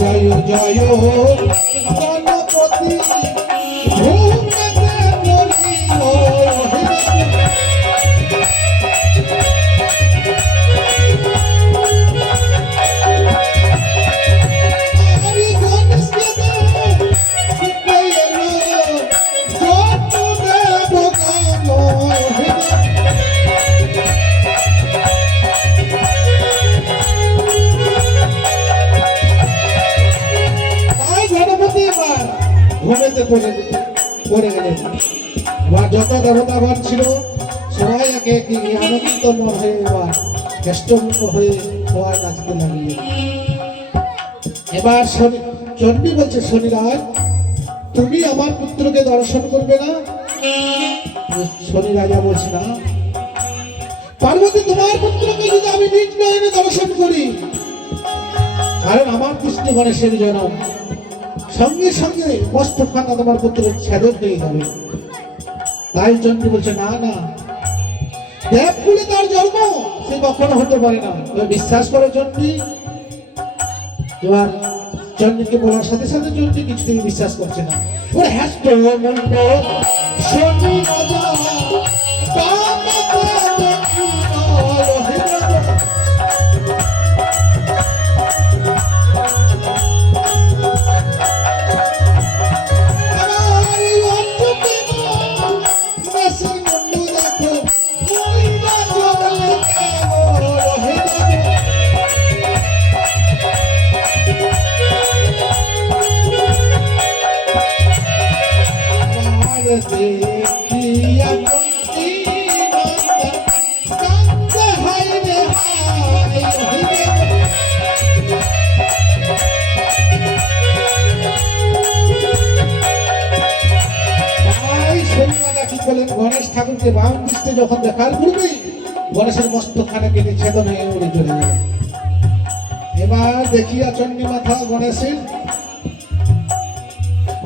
জয় জয় গণপতি ঘুমেতে পড়ে গেলেন। বা যত দেবতাগণ ছিল সবাই একে একে আনন্দিত হয়ে বা কেষ্টমুক্ত হয়ে সবাই নাচতে লাগলেন। এবার চণ্ডী বলছে, শনিরাজ তুমি আমার পুত্রকে দর্শন করবে না? শনি রাজা বলছে, না পার্বতী, তোমার পুত্রকে যদি আমি নিজ নয়নে দর্শন করি, কারণ আমার কৃষ্ণ গণেশের জন্ম, সঙ্গে সঙ্গে মস্তখানা তোমার পুত্রের ছেদক হয়ে যাবে। তাই চন্দ্র বলছে, না না, দেবকুলে তার জন্ম, সে কখনো হতে পারে না। বিশ্বাস করে চন্ডী। এবার চন্ডীকে বলার সাথে সাথে চন্ডী কিছুতেই বিশ্বাস করছে না। ওর হ্যাস্ট মন্ড শনি রাজা গণেশ ঠাকুরকে বাম দৃষ্টে যখন দেখার পূর্বেই গণেশের মস্তখানে কেটে ছেদন হয়ে উড়ে চলে গেল। এবার দেখিয়া চণ্ডী মাথা গণেশের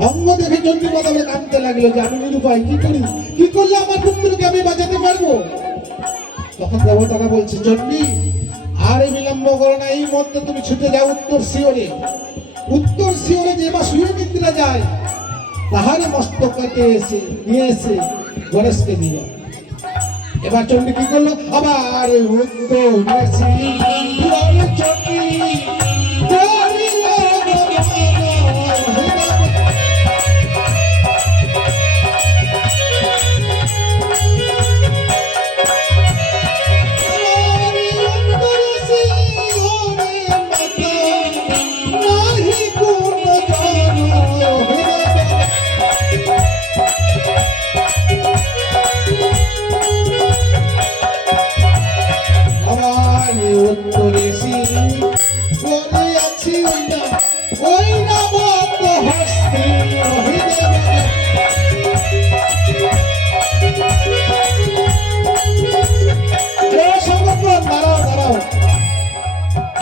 অঙ্গ দেখে চণ্ডী মাথা বলে কাঁদতে লাগলো যে আমি নিরুপায়, কি করি, কি করলে আমার পুত্রকে আমি বাঁচাতে পারবো? তখন দেবতারা বলছে, চণ্ডী আর এই বিলম্ব করো না, এই মধ্যে তুমি ছুটে যাও উত্তর শিওরে। উত্তর শিওরে যে বা শুয়ে নিদ্রা যায়, তাহারে মস্তক কেটে এসে নিয়ে এসে গণেশকে দিল। এবার চণ্ডী কি করলো, আবার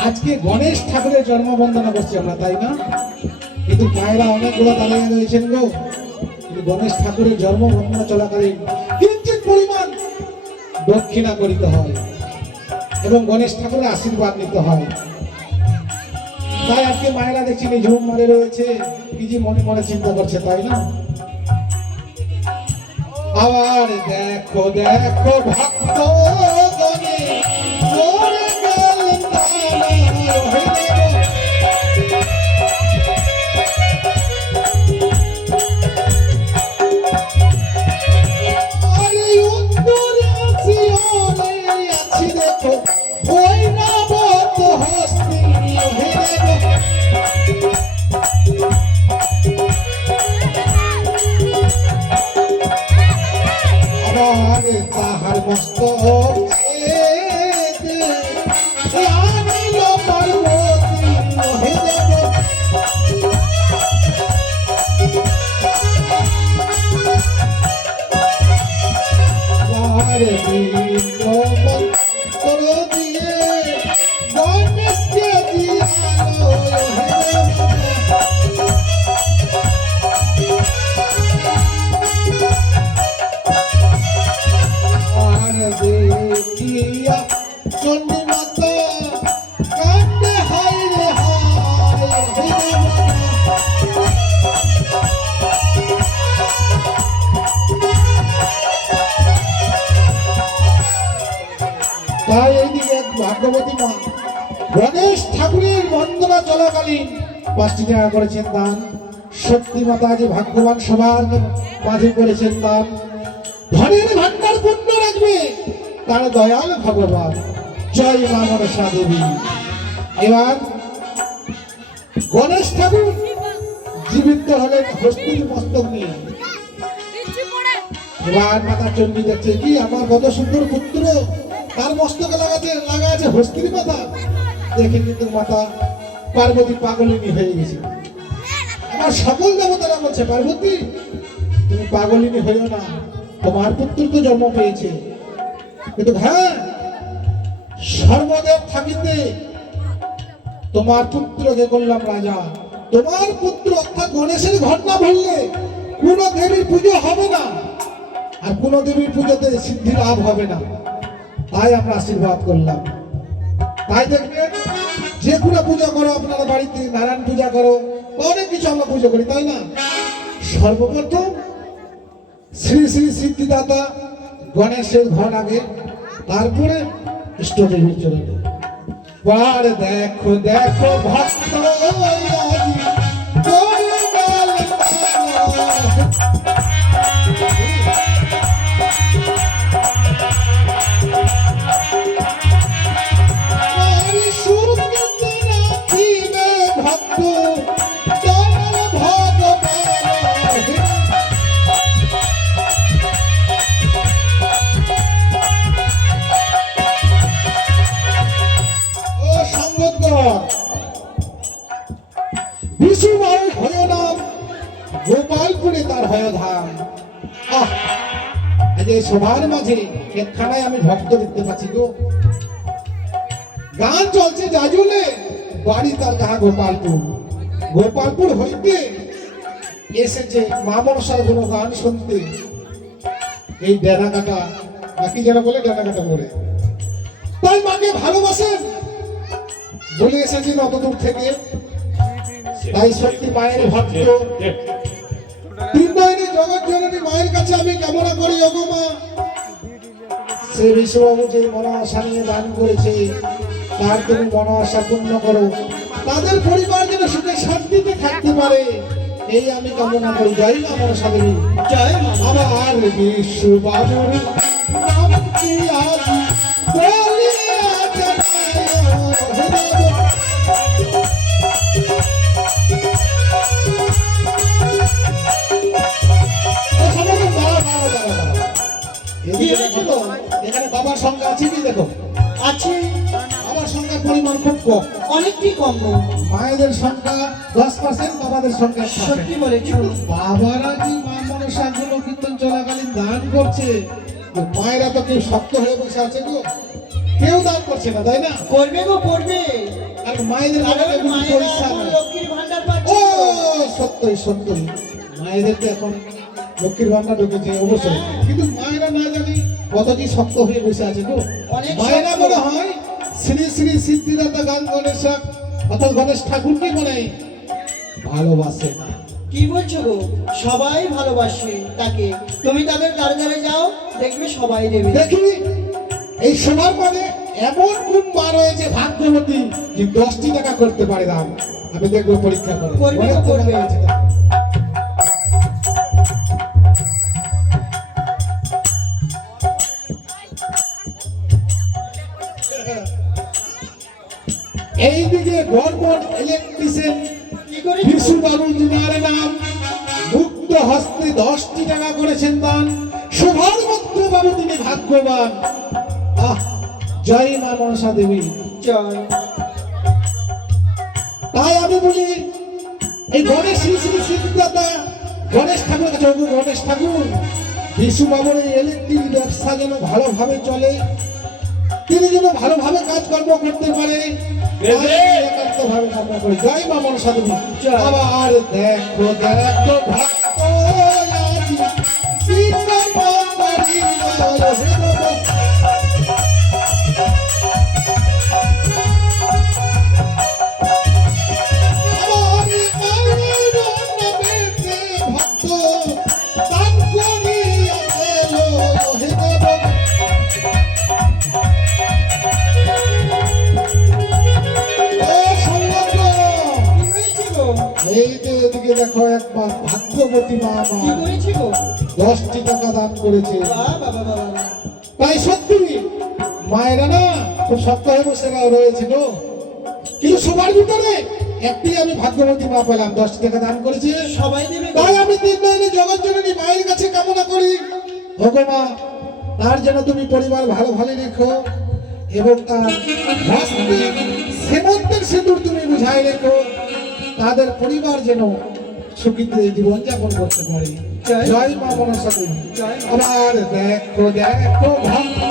আজকে গণেশ ঠাকুরের জন্ম বন্দনা করছি আমরা, তাই না? কিন্তু মায়েরা অনেকগুলো দাঁড়িয়ে রয়েছেন গো। গণেশ ঠাকুরের জন্ম বন্দনা চলাকালীন কিঞ্চিত পরিমাণ দক্ষিণা করিতে হয় এবং গণেশ ঠাকুরের আশীর্বাদ নিতে হয়। তাই আজকে মায়েরা দেখছি ঝুম মারে রয়েছে, কি যে মনে মনে চিন্তা করছে, তাই না? আবার দেখো দেখো ভক্ত গণে তাহার মস্ত ভাগ্যবতী মা গণেশ ঠাকুরের বন্দনা চলাকালীন 5টি টাকা করেছেন দান। সত্যি মাতা যে ভাগ্যবান সবার মাঝে করেছেন দান। ধনের ভান্ডার পূর্ণ রাখবে তার দয়াল ভগবান। জয় মা মনসা দেবী। এবার গণেশ ঠাকুর জীবিত হলেন হস্তির মস্তক নিয়ে। এবার মাতা চণ্ডী দেখছে কি আমার কত সুন্দর পুত্র, তার মস্তকে লাগা আছে হস্তির মাথা। দেখে কিন্তু মাতা পার্বতী পাগলিনী হয়ে গেছে। আমার সকল দেবতারা বলছে পার্বতী তুমি পাগলিনী হইও না, তোমার পুত্র তো জন্ম পেয়েছে। কিন্তু হ্যাঁ, সর্বদেব থাকিতে তোমার পুত্রকে করলাম রাজা। তোমার পুত্র অর্থাৎ গণেশের ঘর না ভরলে কোন দেবীর পুজো হবে না, আর কোন দেবীর পুজোতে সিদ্ধি লাভ হবে না। তাই আমরা আশীর্বাদ করলাম। তাই দেখবেন যে কোনো পূজা করো, আপনারা বাড়িতে নারায়ণ পূজা করো, অনেক কিছু আমরা পুজো করি, তাই না? সর্বপ্রথম শ্রী শ্রী সিদ্ধিদাতা গণেশের ঘর আগে, তারপরে ইষ্টদেবীর চরণে। আর দেখো দেখো ভক্ত গোপালপুরে তার হয় ধাম। সবার মাঝে একখানায় আমি ভক্ত দেখতে পাচ্ছি গো। গান চলছে জাজুলে, বাড়ি তার গাঁ গোপালপুর। গোপালপুর হইতে এসেছে মা মনসার কোনো গান শুনতে। এই ডেনাকাটা বাকি যারা বলে ডেনাকাটা বলে, তাই মাকে ভালোবাসেন বলে এসেছেন অত দূর থেকে। তাই সত্যি মায়ের ভক্ত তিনবাহিনী জগৎ জননী মায়ের কাছে আমি কামনা করি, ওগো মা সে বিশ্ববাবু যে মনোআশা নিয়ে দান করেছে তার তুমি মনোআশা পূর্ণ করো, তাদের পরিবার যেন সুখে শান্তিতে থাকতে পারে, এই আমি কামনা করি। জয় মা মনসা দেবী। জয় মা। আমার বিশ্ববাবুর নাম কি আজ বলিয়া এখানে বাবার সংখ্যা আছে কি? দেখো আছে, বাবার সংখ্যার পরিমাণ খুব কম, অনেকটি কম। মায়েদের সংখ্যা 10%, বাবাদের সংখ্যা 1%। সত্যি বলেছো, বাবারা কি মা মনসা গুলো কীর্তন চলাকালীন দান করছে, মায়েরা তো কেউ শক্ত হয়ে বসে আছে গো, কেউ দান করছে না, তাই না? করবে গো, করবে। আর মায়েদের লক্ষ্মীর ভান্ডার পাচ্ছে। ও সত্যই সত্যই, মায়েদেরকে এখন লক্ষ্মীর ভান্ডার ঢুকেছে অবশ্যই, কিন্তু মায়েরা না জানি কত কি শক্ত হয়ে বসে আছে গো। মায়েরা মনে হয় শ্রী শ্রী সিদ্ধিদাতা গান গণেশ অর্থাৎ গণেশ ঠাকুরকে মনে ভালোবাসে না। কি বলছো গো? সবাই ভালোবাসে তাকে। তুমি তাদের দ্বারে দ্বারে যাও, দেখবে সবাই দেবে। দেখি এই সবার মানে এমন কোন মা রয়েছে ভাগ্যবতী যে 10টি টাকা করতে পারে দাম। আমি দেখবো, পরীক্ষা করে করবে তো করবে। এইদিকে গড়গড় ইলেকট্রিশিয়ান কি করে বিশু বাবু জিনার নাম মুক্ত হস্তে 10টি টাকা করেছেন দান। শোভার মধ্য বাবু তিনি ভাগ্যবান। জয় মা মনসা দেবী। জয়। তাই আমি বলি এই গণেশ শ্রী শ্রী সিদ্ধিদাতা গণেশ ঠাকুর কাছে, গণেশ ঠাকুর বিশু বাবুর এই ইলেকট্রিক ব্যবসা যেন ভালোভাবে চলে, তিনি যেন ভালোভাবে কাজকর্ম করতে পারে, একান্তভাবে কামনা করি। জয় মা মনসা দেবী। আবার দেখো দেখো ভক্ত দেখো একবার ভাগ্যবতী মা কি আমার করেছি গো? 10টি টাকা দান করেছে। বাহ বাবা বাবা বাবা। তাই সত্যি মায়েরা না খুব শক্ত হয়ে বসে রয়েছিল, কিন্তু সবার ভিতরে একটি আমি ভাগ্যবতী মা পেলাম, 10টি টাকা দান করেছে। সবাই দেবে গো? তাই আমি তিন নয়নে জগৎ জননী মায়ের কাছে কামনা করি, ওগো মা, তার যেন তুমি পরিবার ভালো ভালো রেখো এবং তার হস্তে সেমন্তের সিঁদুর তুমি বুঝাই রেখো, তাদের পরিবার যেন সুখীতে জীবনযাপন করতে পারে। জয়। জয় মা মনসা দেবী। জয় মা। আবার দেখো দেখো ভক্ত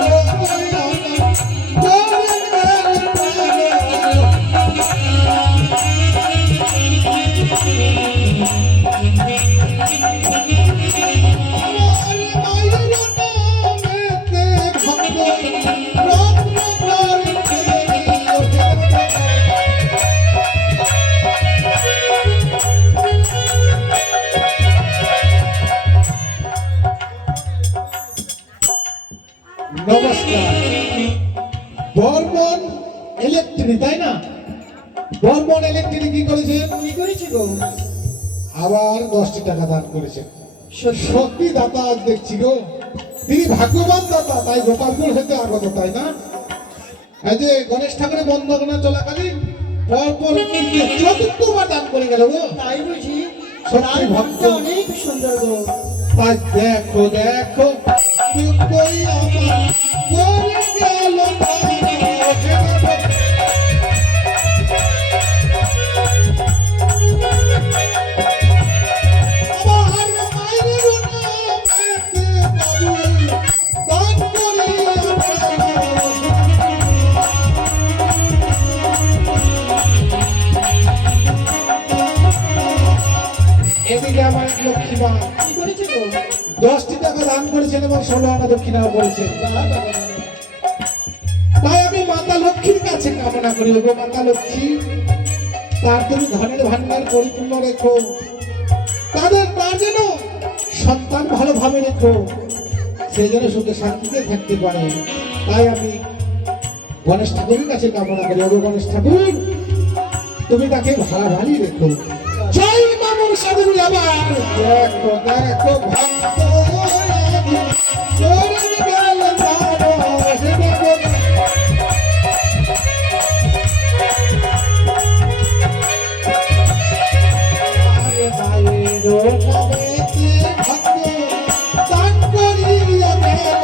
নমস্কার। বর্মন ইলেকট্রিক, তাই না? বর্মন ইলেকট্রিক কি করেছে? কি করেছি গো? আবার 10টি টাকা দান করেছে। সত্যি? সত্যি দাতা আজ দেখছি গো, তিনি ভাগ্যবান দাতা, তাই গোপালপুর হতে আগত, তাই না? এই যে গণেশ ঠাকুরের বন্দনা চলাকালীন পরপর 4বার দান করে গেল গো। তাই বুঝি? সত্যি তার ভক্ত। মনটা অনেক সুন্দর গো। তাই দেখো দেখো কই আমার করে গেল আমার মায়ের নামেতে বাবু দান করিয়া এদিকে আমার লক্ষ্মী মা কি করেছি গো? 10টি টাকা দান করেছেন এবং 16 আনা দক্ষিণাও করেছেন। বাহ বাবা বাবা। তাই আমি মাতা লক্ষ্মীর কাছে কামনা করি, ওগো মাতা লক্ষ্মী, তার তুমি ধনের ভান্ডার পরিপূর্ণ রেখো, তার যেন সন্তান ভালোভাবে রেখো, সেই যেন সুখে শান্তিতে থাকতে পারে। তাই আমি গণেশ ঠাকুরের কাছে কামনা করি, ওগো গণেশ ঠাকুর, তুমি তাকে ভালোভাবেই রেখো। জয় মা মনসা দেবী। আবার দেখো দেখো ভক্ত করে গেল মানস দেখো। আরে মায়ের নামেতে ভক্ত দান করিয়া গেল।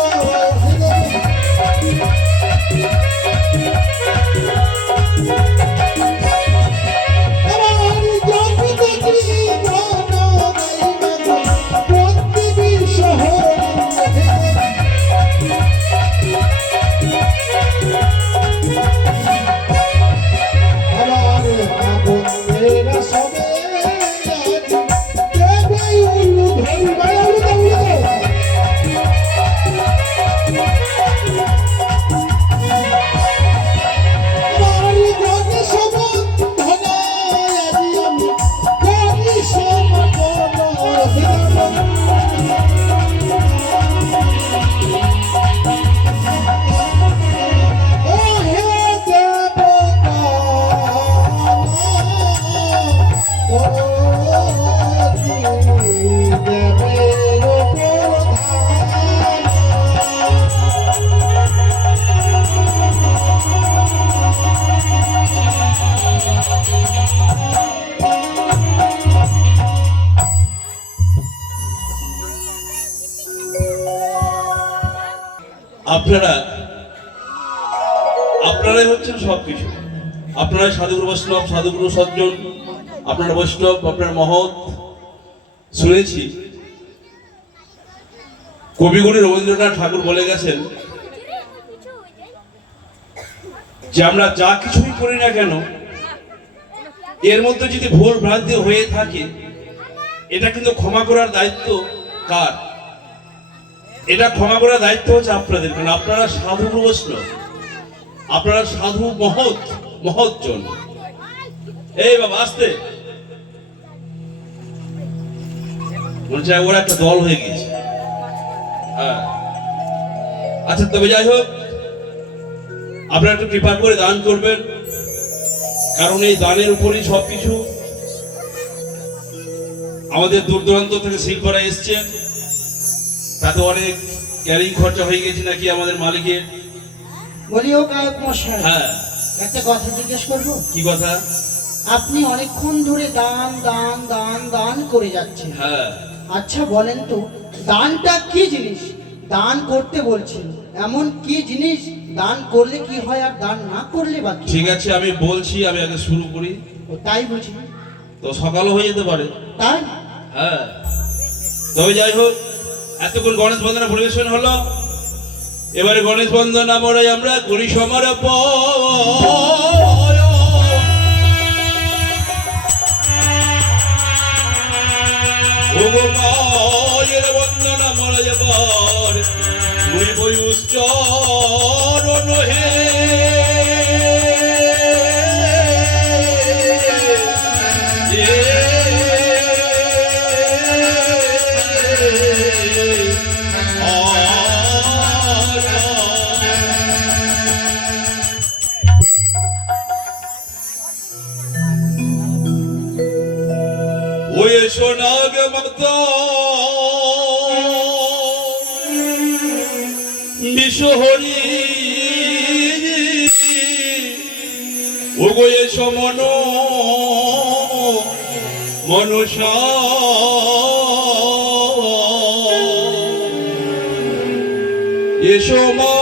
আমার জগৎ আপনারাই হচ্ছেন সবকিছু। আপনারা সাধুগুরু বৈষ্ণব, সাধুগুরু সজ্জন, আপনারা বৈষ্ণব, আপনার মহৎ। শুনেছি কবিগুরু রবীন্দ্রনাথ ঠাকুর বলে গেছেন যে আমরা যা কিছুই করি না কেন, এর মধ্যে যদি ভুল ভ্রান্তি হয়ে থাকে, এটা কিন্তু ক্ষমা করার দায়িত্ব কার? এটা ক্ষমা করার দায়িত্ব হচ্ছে আপনাদের, কারণ আপনারা সাধু বৈষ্ণব, আপনারা সাধু মহৎ মহৎ জন। এই বাবা আসতে বলছে ওরা একটা দল হয়ে গেছে। হ্যাঁ আচ্ছা, তবে যাই হোক, আপনারা একটু কৃপা করে দান করবেন, কারণ এই দানের উপরই সবকিছু। আমাদের দূর দূরান্ত থেকে শিল্পরা এসছেন, তাতে অনেক ক্যারিং খরচা হয়ে গেছে নাকি আমাদের মালিকের। বলি ও গায়ক মশাই, হ্যাঁ, একটা কথা জিজ্ঞেস করবো? কি কথা? আপনি অনেকক্ষণ ধরে দান দান দান দান করে যাচ্ছেন। হ্যাঁ, আচ্ছা বলেন তো, দানটা কি জিনিস? দান করতে বলছেন, এমন কি জিনিস দান করলে কি হয় আর দান না করলে বা কি? ঠিক আছে, আমি বলছি, আমি আগে শুরু করি। ও তাই বুঝি? তো সকালও হয়ে যেতে পারে। তাই হ্যাঁ, তবে যাই হোক, এতক্ষণ গণেশ বন্দনা পরিবেশন হলো। এবারে গণেশ বন্দনা মোড়ে আমরা করি সমর্পণ। ওগো মায়ের বন্দনা মোড়ে এবার মুই বই উচ্চারণ হে। ওই সোনাগ মত বিশ্বহরি ওগো এসো মন মনুষা এসো মা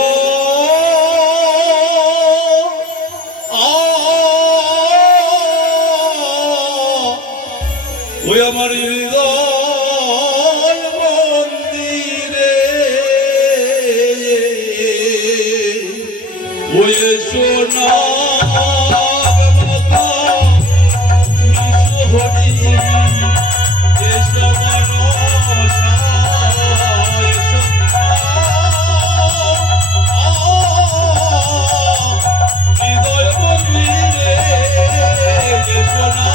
ওই আমার হৃদয় মন্দিরে ওই সোনা হৃদয় মন্দিরে সোনা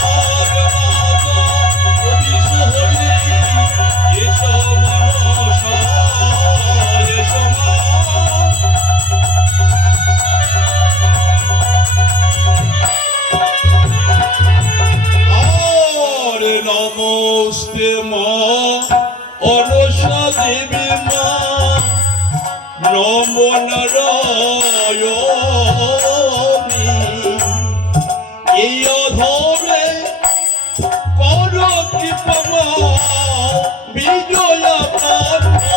নমস্তে মা অনসা দেবী মা নম নারায়ণী এই অধমে কর কৃপা মা বিজয়া কারণী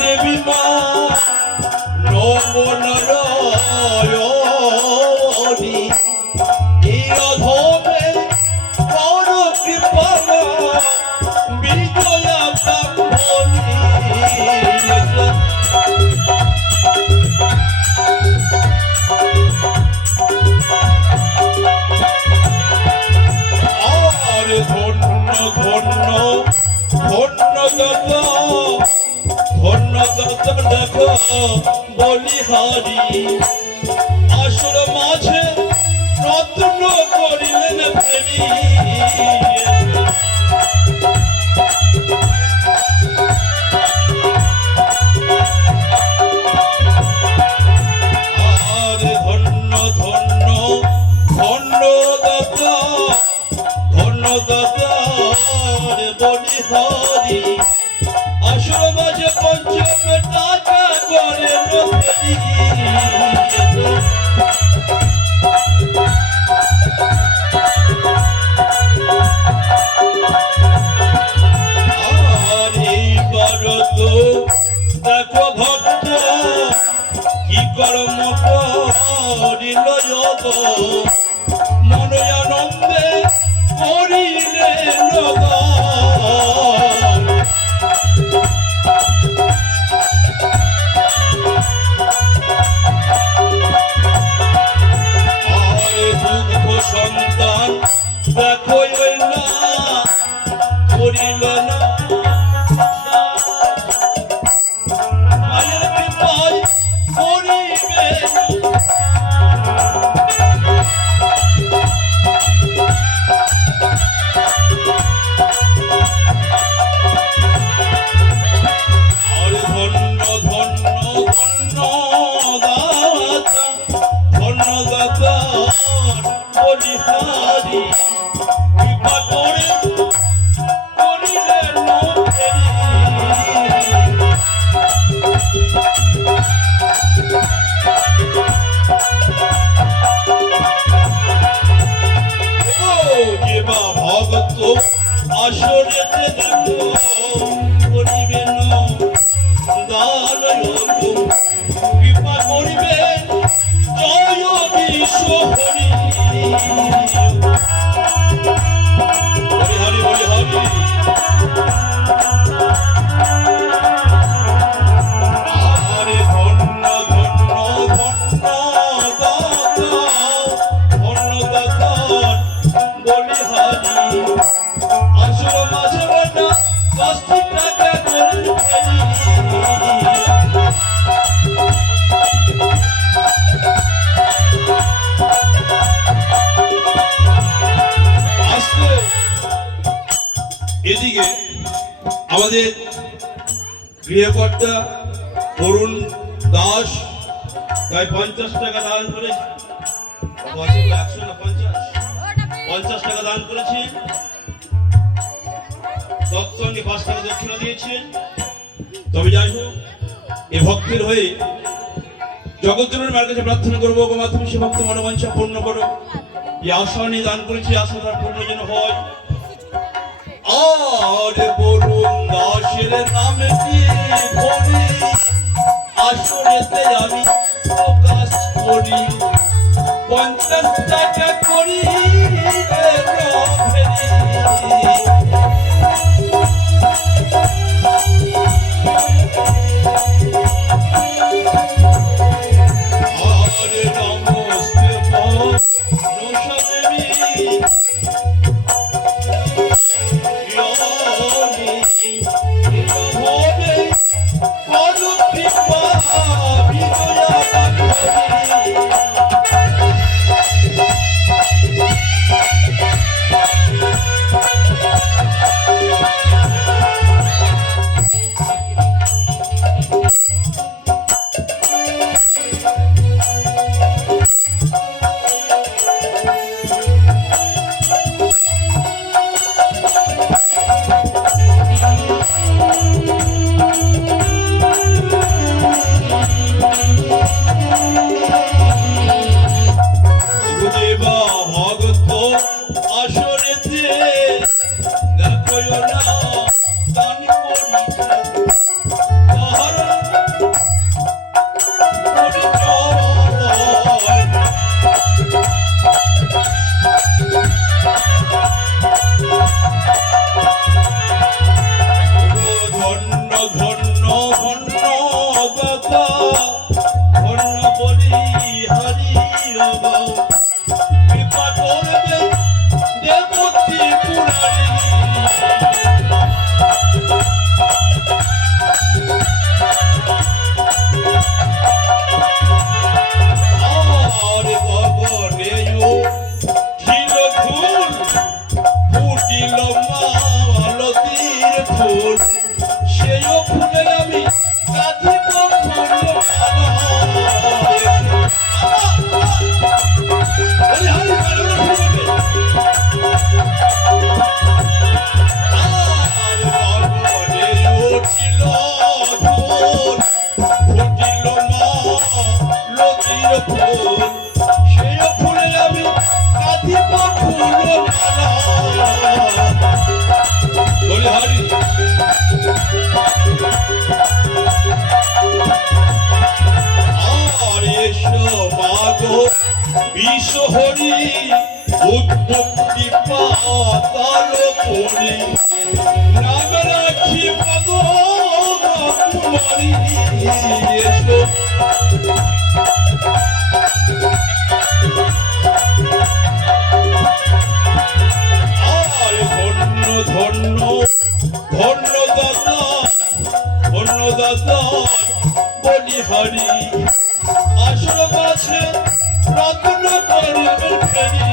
দেবী মা নম নারায়ণী এই অধমে কর কৃপা মা বিজয়া কারণী আর ধন্য ধন্য ধন্য দাদা ধন্য দাদা দেখো বলিহারি আসর মাঝে রত্ন করিলেন প্রেমী আর ধন্য ধন্য ধন্য দাদা ধন্য দাদা বলিহারি আসর মাঝে পঞ্চমে টাকা করে রতনী আর এইবার তো দেখো ভক্ত কি কর্ম করিল যোগ মনে আনন্দে করিলে লোক সন্তান দেখো না করিল না মায়ের কৃপায় বলিহারি কৃপা করে করিলেন ফেরি। ও যে বা ভগত আসরেতে দেখো করিবেন দান কৃপা করিবেন জয় বিশ্ব হরি। হরি হরি হরি হরি। আরে ধন্য ধন্য ধন্য দাতা ধন্য দাতা বলিহারি আসল মাঝে বাটা 10 টাকা করে ফেরি। এদিকে আমাদের গৃহকর্তা অরুণ দাস প্রায় 50 টাকা দান করেছে। 100 না 50 টাকা দান করেছে। তৎসঙ্গে 5 টাকা দক্ষিণা দিয়েছেন। তবে যাই হোক এই ভক্তের হয়ে জগৎজনের মার কাছে প্রার্থনা করবো, গো মা তুমি সে ভক্ত মনোবাঞ্ছা পূর্ণ করো। এই আশা নিয়ে দান করেছি, আশা তার পূর্ণ যেন হয়। আর বরুণ দাসের নামে কি বলি আসরেতে আমি প্রকাশ করি 50 টাকা করি বিশ্বহরি উদ্ভক্তি পাতাল পড়ি নাম রাখি পদ কুমারী এসো আর ধন্য ধন্য ধন্য দাতা বলিহারি আসর মাঝে রত্ন করবেন ফেরি।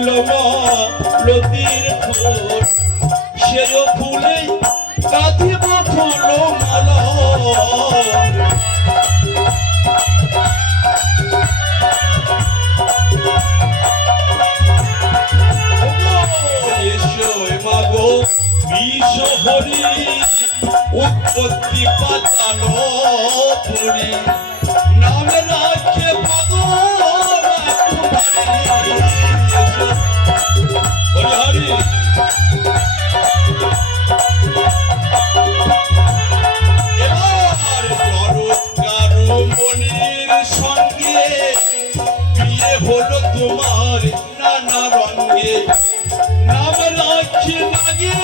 জন্মিল মা লতির ফুল সেই ফুলে গাঁথিব ফুল মালা মাগো বিষ হরি উৎপত্তি পাতালো পুরী নামে রাখে হরি এবার জরৎকার মনির সঙ্গে বিয়ে হলো তোমার নানা রঙে নাম রাখি লাগে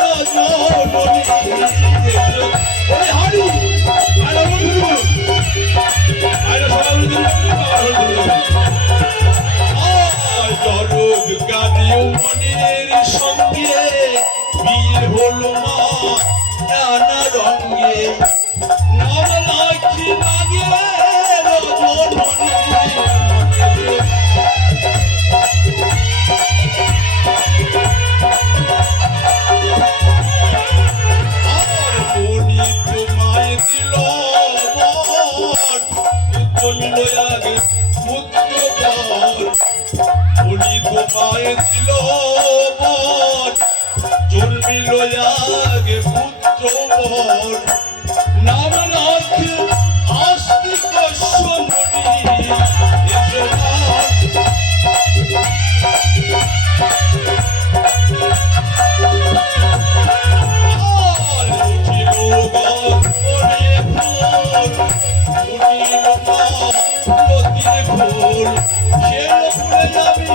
রজনী হরি আরে বন্ধু আরে সবাই জরুর গাড়ি মনির সঙ্গে বিয়ে হলো মা নানা রঙে নাম রাখি লাগে রজনী তোমায় দিল বর জন্মিল আগে পুত্র বর নাম রাখে আস্তিক সমনি ফুল সে ফুলে যাবি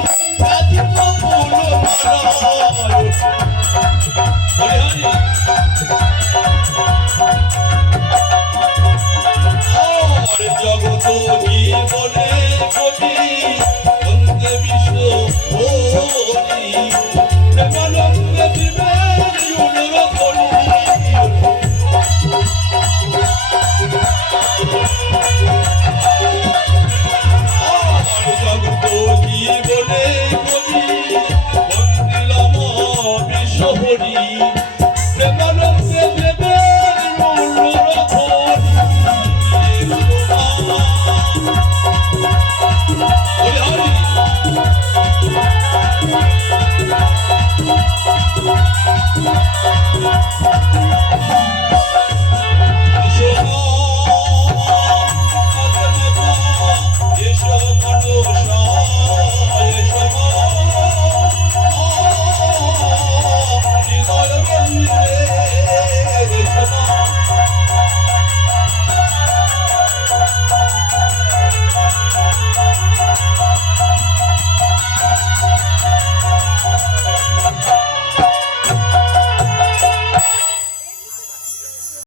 জগত জীবনে কবি বন্দে বিশ্ব হরি প্রেমানন্দে জীবের উদর করি জগত জীবনে কবি বন্দিলাম বিশ্ব হরি